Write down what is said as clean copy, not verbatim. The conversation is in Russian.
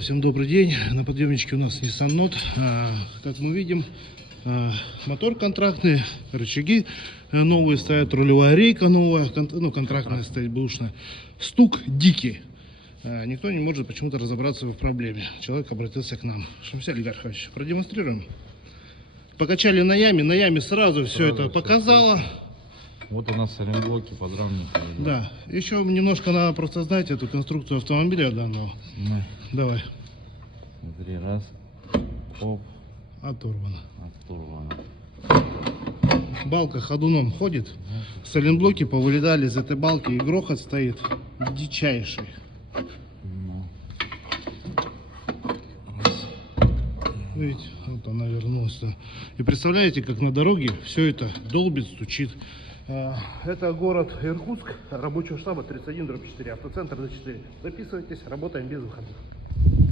Всем добрый день. На подъемничке у нас Nissan Note. Как мы видим, мотор контрактный, рычаги новые стоят, рулевая рейка новая, контрактная стоит бэушная. Стук дикий. Никто не может почему-то разобраться в проблеме. Человек обратился к нам. Шамиль Ильгархович, продемонстрируем. Покачали на яме сразу все это показало. Вот у нас сайлентблоки, подрамники. Да, еще немножко надо просто знать эту конструкцию автомобиля данного. Давай. Смотри, раз. Оп. Оторвано. Оторвано. Балка ходуном ходит. Сайлентблоки повылетали из этой балки, и грохот стоит дичайший. Видите, вот она вернулась. И представляете, как на дороге все это долбит, стучит. Это город Иркутск, рабочего штаба 31/4, автоцентр Д4. Записывайтесь, работаем без выходных.